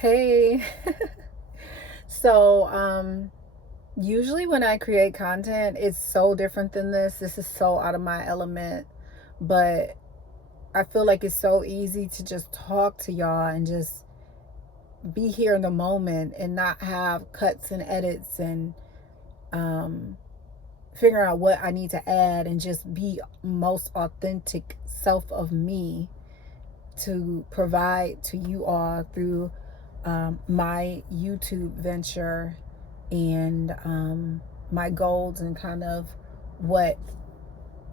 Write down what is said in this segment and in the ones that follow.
Hey. So, usually when I create content, it's so different than this. This is so out of my element, but I feel like it's so easy to just talk to y'all and just be here in the moment and not have cuts and edits and um figure out what I need to add and just be most authentic self of me to provide to you all through my YouTube venture and my goals and kind of what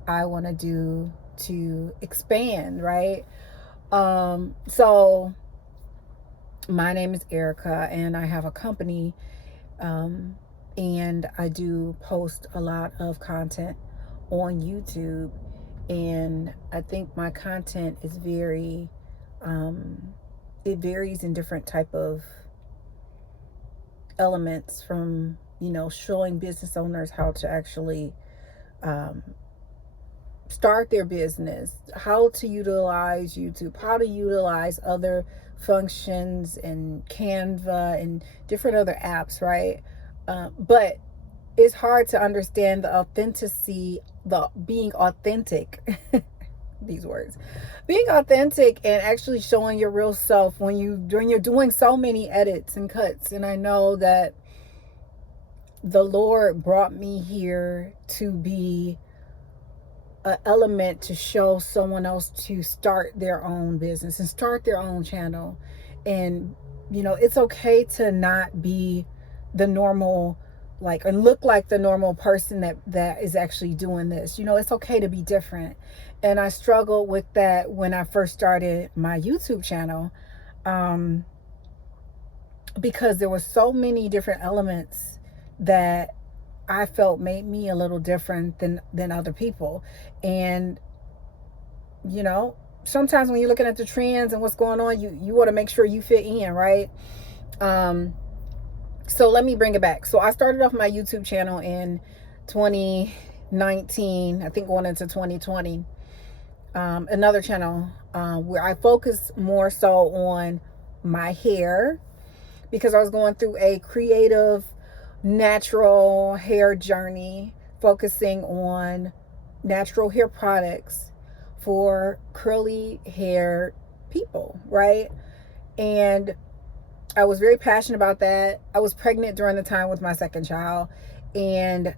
I want to do to expand, right? So my name is Erica and I have a company, um, and I do post a lot of content on YouTube, and I think my content is very it varies in different type of elements, from showing business owners how to actually um, start their business, how to utilize YouTube, how to utilize other functions and Canva and different other apps, right? But it's hard to understand the authenticity, the being authentic. These words, being authentic and actually showing your real self when you're doing so many edits and cuts. And I know that the Lord brought me here to be an element to show someone else to start their own business and start their own channel. And it's okay to not be the normal, like, and look like the normal person that is actually doing this. It's okay to be different. And I struggled with that when I first started my YouTube channel, um, because there were so many different elements that I felt made me a little different than other people. And sometimes when you're looking at the trends and what's going on, you want to make sure you fit in, right? um so let me bring it back. So I started off my YouTube channel in 2019, I think going into 2020. Another channel where I focus more so on my hair, because I was going through a creative, natural hair journey, focusing on natural hair products for curly hair people, right? And I was very passionate about that. I was pregnant during the time with my second child, and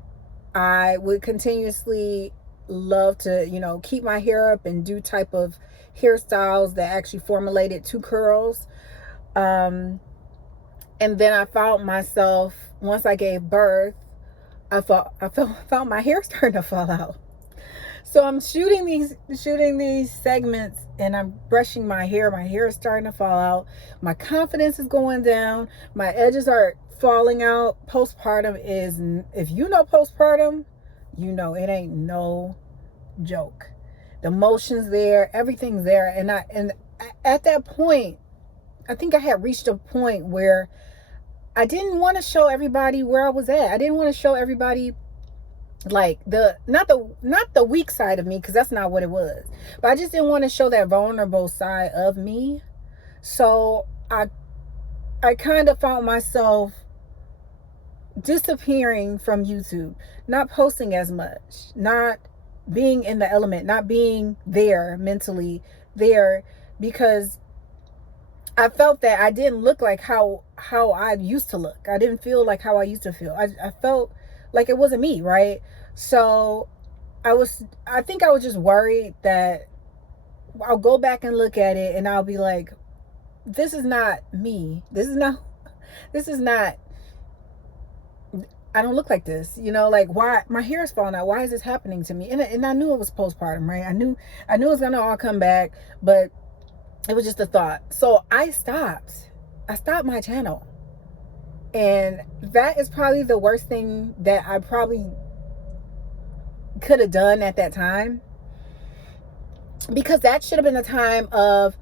I would continuously love to, keep my hair up and do type of hairstyles that actually formulated to curls. Um, and then I found myself, once I gave birth, found my hair starting to fall out. So I'm shooting these segments and I'm brushing my hair. My hair is starting to fall out. My confidence is going down. My edges are falling out. Postpartum is, if you know postpartum, it ain't no joke. The emotions there, everything's there. And at that point, I think I had reached a point where I didn't want to show everybody where I was at. I didn't want to show everybody, like, the not the weak side of me, because that's not what it was, but I just didn't want to show that vulnerable side of me. So I kind of found myself disappearing from YouTube, not posting as much, not being in the element, not being there mentally there, because I felt that I didn't look like how I used to look. I didn't feel like how I used to feel. I felt like it wasn't me, right? So I think I was just worried that I'll go back and look at it and I'll be like, this is not me. This is not, I don't look like this, like, why my hair is falling out? Why is this happening to me? And I knew it was postpartum, right? I knew it was gonna all come back, but it was just a thought. So I stopped my channel. And that is probably the worst thing that I probably could have done at that time, because that should have been the time of,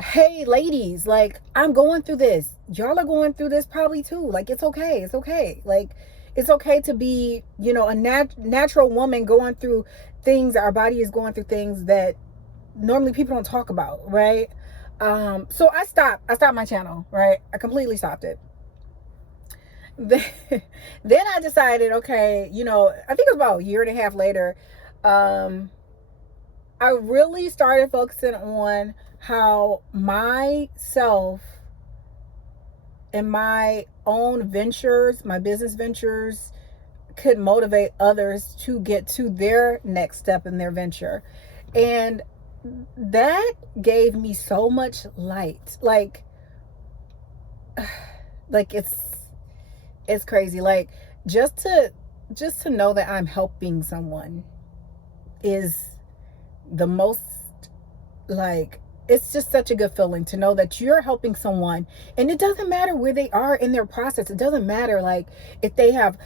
hey ladies, like, I'm going through this, y'all are going through this probably too, like, it's okay, like, it's okay to be, a natural woman going through things. Our body is going through things that normally people don't talk about, right? So I stopped my channel, right? I completely stopped it. Then I decided, okay, you know, I think it was about a year and a half later, I really started focusing on how myself and my own ventures, my business ventures, could motivate others to get to their next step in their venture. And that gave me so much light. Like it's crazy. Like just to know that I'm helping someone is the most, like, it's just such a good feeling to know that you're helping someone. And it doesn't matter where they are in their process. It doesn't matter, like, if they have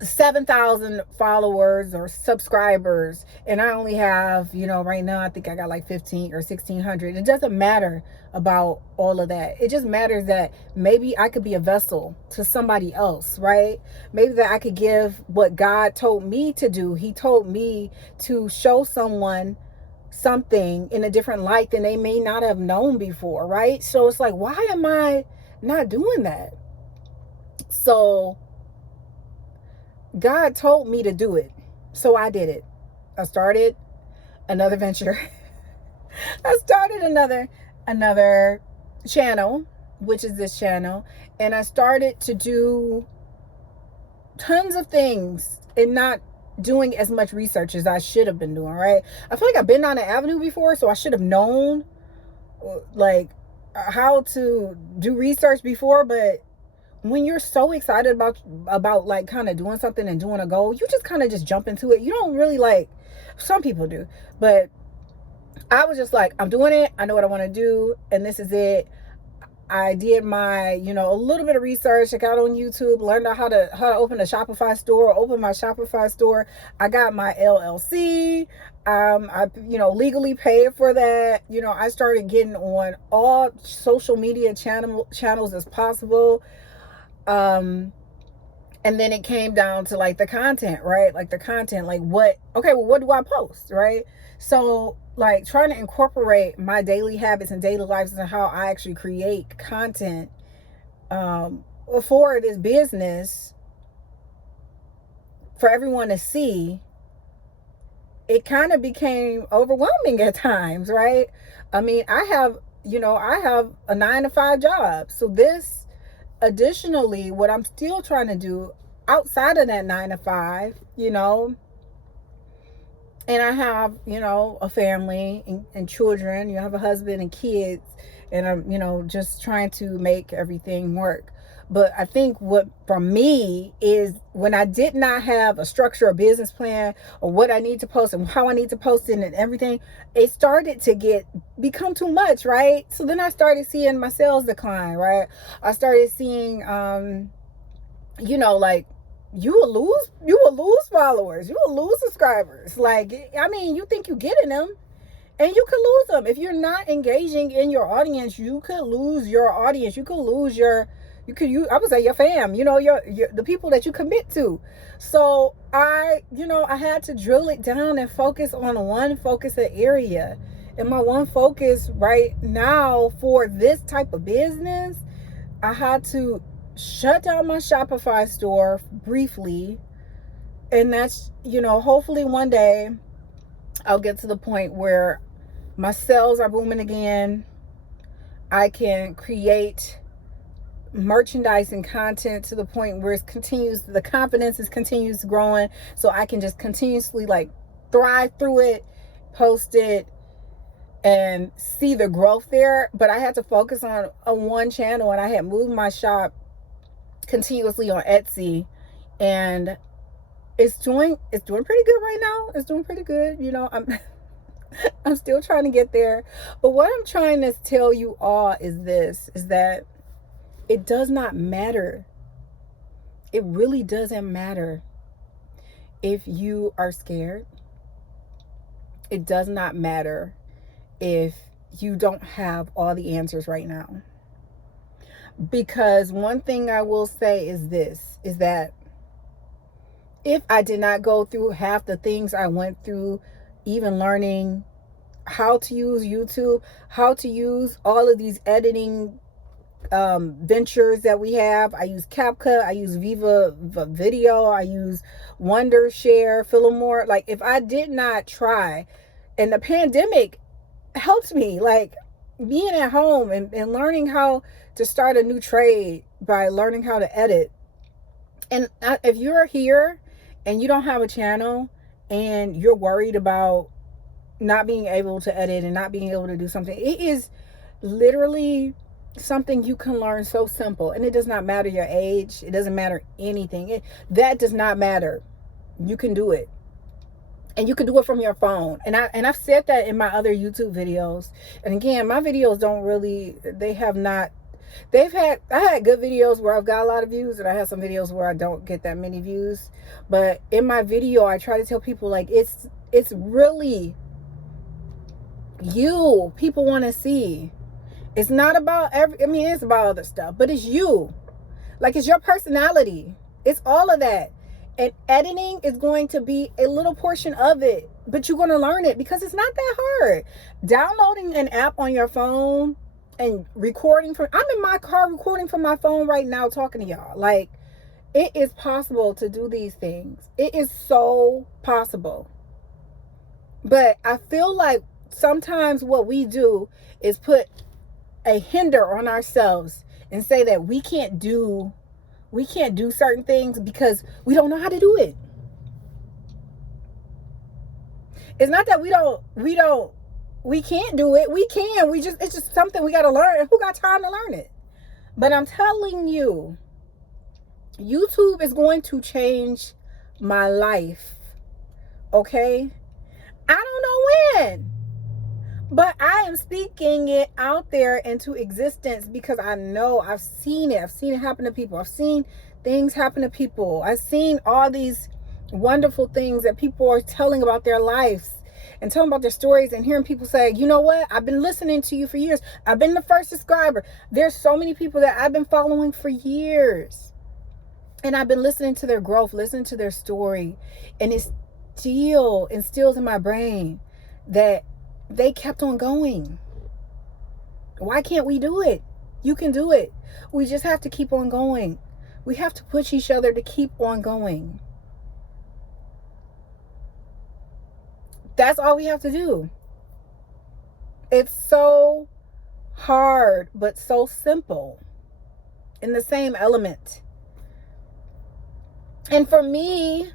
7,000 followers or subscribers and I only have, you know, right now I think I got like 15 or 1,600. It doesn't matter about all of that. It just matters that maybe I could be a vessel to somebody else, right? Maybe that I could give what God told me to do. He told me to show someone something in a different light than they may not have known before, right? So it's like, why am I not doing that? So God told me to do it, so I did it. I started another venture. I started another channel, which is this channel, and I started to do tons of things and not doing as much research as I should have been doing, right? I feel like I've been down the avenue before, so I should have known like how to do research before, but when you're so excited about like kind of doing something and doing a goal, you just kind of just jump into it. You don't really, like, some people do, but I was just like, I'm doing it. I know what I want to do, and this is it. I did my, you know, a little bit of research. I got on YouTube, learned out how to open a Shopify store, open my Shopify store. I got my LLC. I, you know, legally paid for that. You know, I started getting on all social media channels as possible. And then it came down to like the content, right? Like the content, like what do I post, right? So like trying to incorporate my daily habits and daily lives and how I actually create content for this business for everyone to see, it kind of became overwhelming at times, right? I mean, I have a 9-to-5 job. So this, additionally, what I'm still trying to do outside of that 9-to-5, you know, and I have, you know, a family and children, you have a husband and kids, and I'm, you know, just trying to make everything work. But I think what for me is when I did not have a structure or business plan or what I need to post and how I need to post it and everything, it started to become too much, right? So then I started seeing my sales decline, right? I started seeing, you know, like, you will lose followers, you will lose subscribers. Like, I mean, you think you're getting them, and you could lose them if you're not engaging in your audience. You could lose your audience. You could lose your fam, you know, your the people that you commit to. So I had to drill it down and focus on one focus area. And my one focus right now for this type of business, I had to shut down my Shopify store briefly. And that's, you know, hopefully one day I'll get to the point where my sales are booming again. I can create merchandise and content to the point where the confidence continues growing, so I can just continuously like thrive through it, post it, and see the growth there. But I had to focus on a one channel, and I had moved my shop continuously on Etsy, and it's doing pretty good right now. It's doing pretty good, you know. I'm still trying to get there, but what I'm trying to tell you all is that it does not matter. It really doesn't matter if you are scared. It does not matter if you don't have all the answers right now. Because one thing I will say is that if I did not go through half the things I went through, even learning how to use YouTube, how to use all of these editing ventures that we have. I use CapCut, I use Viva Video, I use Wondershare, Philomore. Like, if I did not try, and the pandemic helped me, like being at home and learning how to start a new trade by learning how to edit. And if you're here and you don't have a channel and you're worried about not being able to edit and not being able to do something, it is literally something you can learn, so simple. And it does not matter your age, it doesn't matter anything, that does not matter. You can do it, and you can do it from your phone. And I've said that in my other YouTube videos. And again, my videos don't really, I had good videos where I've got a lot of views, and I had some videos where I don't get that many views. But in my video, I try to tell people, like, it's really you people want to see. It's not about it's about other stuff, but it's you. Like, it's your personality. It's all of that. And editing is going to be a little portion of it, but you're going to learn it because it's not that hard. Downloading an app on your phone and recording I'm in my car recording from my phone right now talking to y'all. Like, it is possible to do these things. It is so possible. But I feel like sometimes what we do is put a hinder on ourselves and say that we can't do certain things because we don't know how to do it. It's not that we can't do it. We can. It's just something we got to learn. Who got time to learn it? But I'm telling you, YouTube is going to change my life. Okay? I don't know when, but I am speaking it out there into existence because I know I've seen it. I've seen it happen to people. I've seen things happen to people. I've seen all these wonderful things that people are telling about their lives and telling about their stories, and hearing people say, you know what? I've been listening to you for years. I've been the first subscriber. There's so many people that I've been following for years, and I've been listening to their growth, listening to their story, and it still instills in my brain that they kept on going. Why can't we do it? You can do it. We just have to keep on going. We have to push each other to keep on going. That's all we have to do. It's so hard, but so simple in the same element. And for me,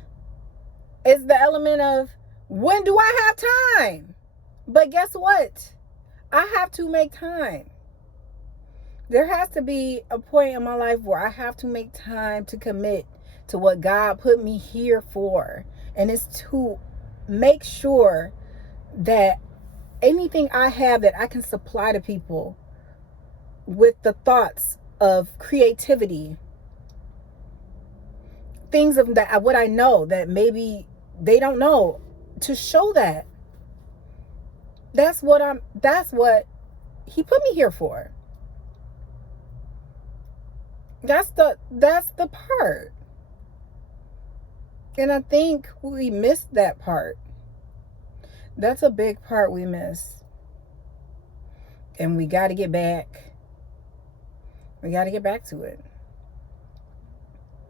it's the element of, when do I have time? But guess what? I have to make time. There has to be a point in my life where I have to make time to commit to what God put me here for. And it's to make sure that anything I have that I can supply to people with the thoughts of creativity, things of that, what I know that maybe they don't know, to show that. That's what he put me here for. That's the part. And I think we missed that part. That's a big part we miss. And we got to get back. We got to get back to it.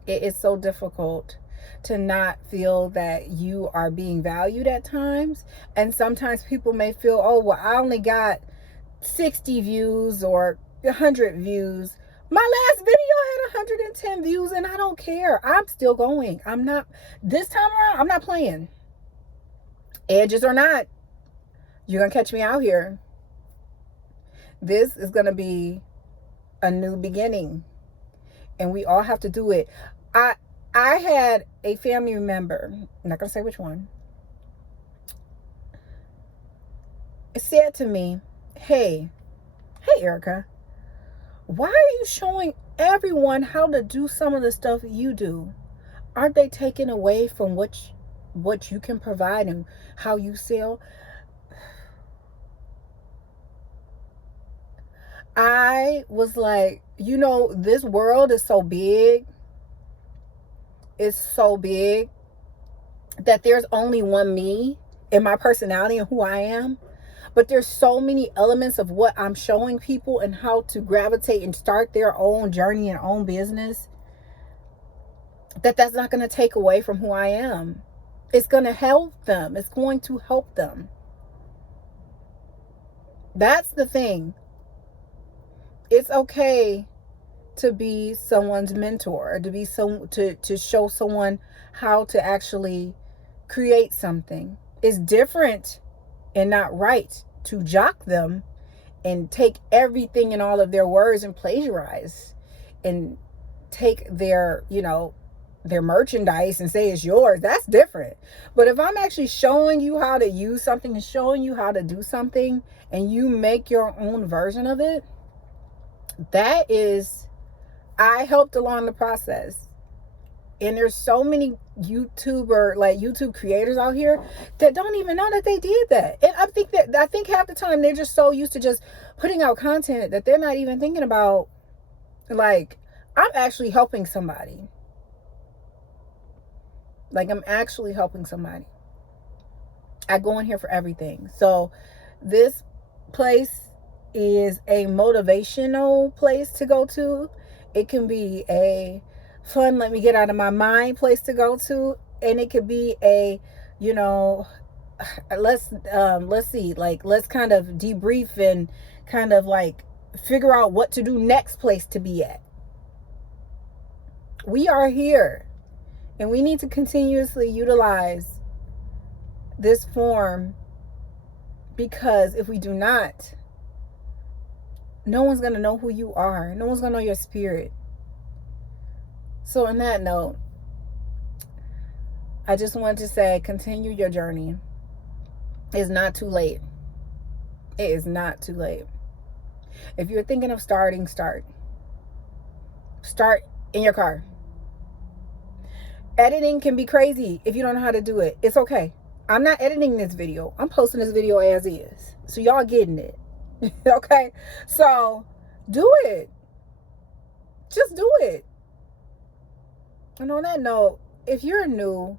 It is so difficult to not feel that you are being valued at times. And sometimes people may feel, oh, well, I only got 60 views or 100 views. My last video had 110 views, and I don't care. I'm still going. This time around, I'm not playing. Edges or not, you're going to catch me out here. This is going to be a new beginning, and we all have to do it. I had a family member, I'm not going to say which one, said to me, hey, Erica, why are you showing everyone how to do some of the stuff you do? Aren't they taking away from what you can provide and how you sell? I was like, this world is so big. It's so big that there's only one me and my personality and who I am. But there's so many elements of what I'm showing people and how to gravitate and start their own journey and own business, that's not going to take away from who I am. It's going to help them. It's going to help them. That's the thing. It's okay to be someone's mentor, to show someone how to actually create something. It's different and not right to jock them and take everything in all of their words and plagiarize and take their, their merchandise and say it's yours. That's different. But if I'm actually showing you how to use something and showing you how to do something and you make your own version of it, that is, I helped along the process. And there's so many YouTube creators out here that don't even know that they did that. And I think half the time they're just so used to just putting out content that they're not even thinking about, like, I'm actually helping somebody. Like, I'm actually helping somebody. I go in here for everything. So this place is a motivational place to go to. It can be a fun, let me get out of my mind place to go to. And it could be a, let's see, like, let's kind of debrief and kind of like figure out what to do next place to be at. We are here. And we need to continuously utilize this form, because if we do not, no one's going to know who you are. No one's going to know your spirit. So on that note, I just wanted to say, continue your journey. It's not too late. It is not too late. If you're thinking of starting, start. Start in your car. Editing can be crazy if you don't know how to do it. It's okay. I'm not editing this video. I'm posting this video as is. So y'all getting it. Okay? So do it. Just do it. And on that note, if you're new,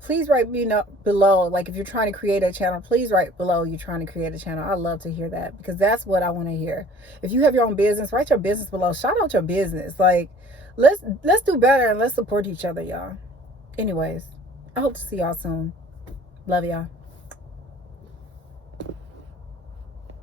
please write me below. Like, if you're trying to create a channel, please write below you're trying to create a channel. I love to hear that, because that's what I want to hear. If you have your own business, write your business below. Shout out your business. Like, let's do better and let's support each other, y'all. Anyways, I hope to see y'all soon. Love y'all.